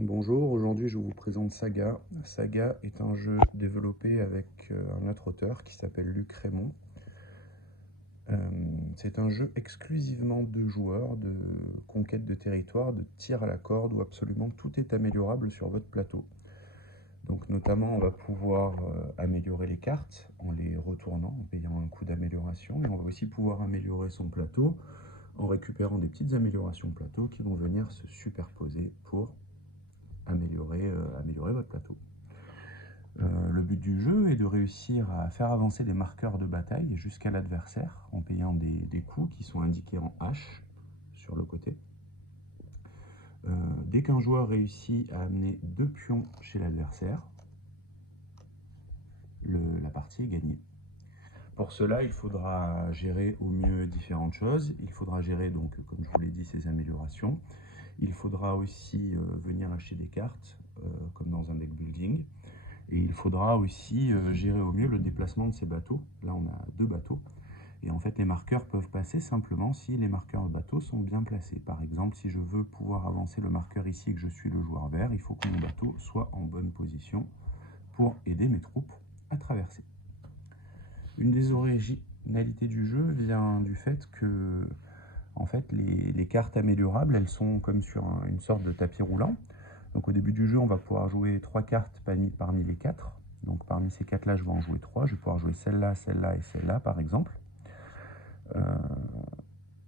Bonjour, aujourd'hui je vous présente Saga. Saga est un jeu développé avec un autre auteur qui s'appelle Luc Raymond. C'est un jeu exclusivement de joueurs, de conquête de territoire, de tir à la corde où absolument tout est améliorable sur votre plateau. Donc notamment on va pouvoir améliorer les cartes en les retournant, en payant un coût d'amélioration, et on va aussi pouvoir améliorer son plateau en récupérant des petites améliorations plateau qui vont venir se superposer pour améliorer votre plateau. Le but du jeu est de réussir à faire avancer les marqueurs de bataille jusqu'à l'adversaire en payant des coups qui sont indiqués en H sur le côté. Dès qu'un joueur réussit à amener 2 pions chez l'adversaire, la partie est gagnée. Pour cela, il faudra gérer au mieux différentes choses. Il faudra gérer, donc, comme je vous l'ai dit, ces améliorations. Il faudra aussi venir acheter des cartes, comme dans un deck building. Et il faudra aussi gérer au mieux le déplacement de ces bateaux. Là, on a 2 bateaux. Et en fait, les marqueurs peuvent passer simplement si les marqueurs de bateau sont bien placés. Par exemple, si je veux pouvoir avancer le marqueur ici et que je suis le joueur vert, il faut que mon bateau soit en bonne position pour aider mes troupes à traverser. Une des originalités du jeu vient du fait que en fait, les cartes améliorables, elles sont comme sur une sorte de tapis roulant. Donc au début du jeu, on va pouvoir jouer 3 cartes parmi les 4. Donc parmi ces 4-là, je vais en jouer 3. Je vais pouvoir jouer celle-là, celle-là et celle-là, par exemple.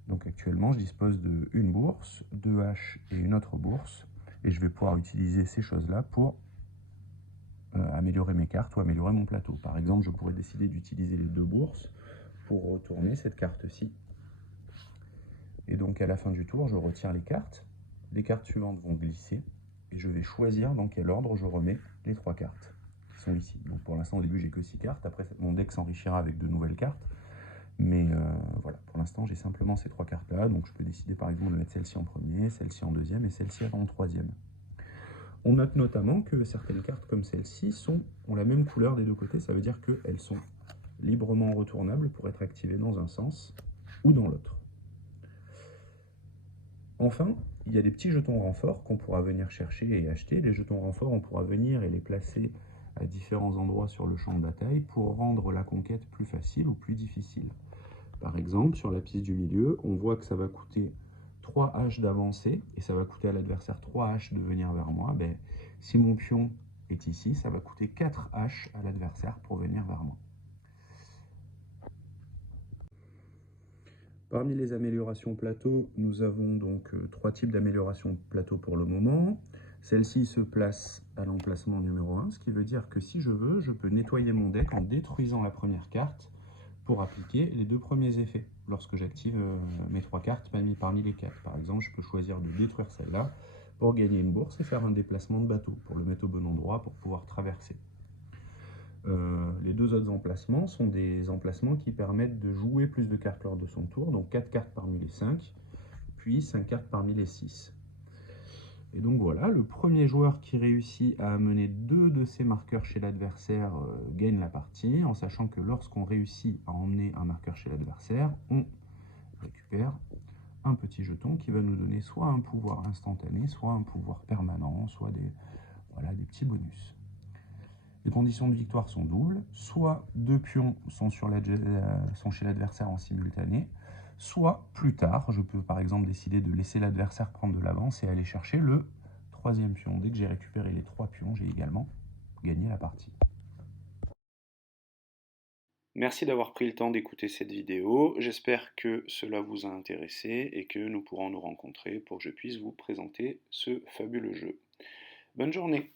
Donc actuellement, je dispose de une bourse, 2 haches et une autre bourse. Et je vais pouvoir utiliser ces choses-là pour améliorer mes cartes ou améliorer mon plateau. Par exemple, je pourrais décider d'utiliser les 2 bourses pour retourner cette carte-ci. Et donc à la fin du tour, je retire les cartes. Les cartes suivantes vont glisser. Et je vais choisir dans quel ordre je remets les 3 cartes qui sont ici. Donc pour l'instant, au début, j'ai que 6 cartes. Après, mon deck s'enrichira avec de nouvelles cartes. Mais voilà, pour l'instant, j'ai simplement ces 3 cartes-là. Donc je peux décider par exemple de mettre celle-ci en premier, celle-ci en deuxième et celle-ci en troisième. On note notamment que certaines cartes comme celle-ci ont la même couleur des deux côtés. Ça veut dire qu'elles sont librement retournables pour être activées dans un sens ou dans l'autre. Enfin, il y a des petits jetons renforts qu'on pourra venir chercher et acheter. Les jetons renforts, on pourra venir et les placer à différents endroits sur le champ de bataille pour rendre la conquête plus facile ou plus difficile. Par exemple, sur la pièce du milieu, on voit que ça va coûter 3 H d'avancer et ça va coûter à l'adversaire 3 H de venir vers moi. Si mon pion est ici, ça va coûter 4 H à l'adversaire pour venir vers moi. Parmi les améliorations plateau, nous avons donc 3 types d'améliorations plateau pour le moment. Celle-ci se place à l'emplacement numéro 1, ce qui veut dire que si je veux, je peux nettoyer mon deck en détruisant la première carte pour appliquer les 2 premiers effets lorsque j'active mes 3 cartes parmi les 4. Par exemple, je peux choisir de détruire celle-là pour gagner une bourse et faire un déplacement de bateau pour le mettre au bon endroit pour pouvoir traverser. Les 2 autres emplacements sont des emplacements qui permettent de jouer plus de cartes lors de son tour, donc 4 cartes parmi les 5, puis 5 cartes parmi les 6. Et donc voilà, le premier joueur qui réussit à amener 2 de ses marqueurs chez l'adversaire gagne la partie, en sachant que lorsqu'on réussit à emmener un marqueur chez l'adversaire, on récupère un petit jeton qui va nous donner soit un pouvoir instantané, soit un pouvoir permanent, soit des petits bonus. Les conditions de victoire sont doubles, soit 2 pions sont chez l'adversaire en simultané, soit plus tard, je peux par exemple décider de laisser l'adversaire prendre de l'avance et aller chercher le 3e pion. Dès que j'ai récupéré les 3 pions, j'ai également gagné la partie. Merci d'avoir pris le temps d'écouter cette vidéo, j'espère que cela vous a intéressé et que nous pourrons nous rencontrer pour que je puisse vous présenter ce fabuleux jeu. Bonne journée!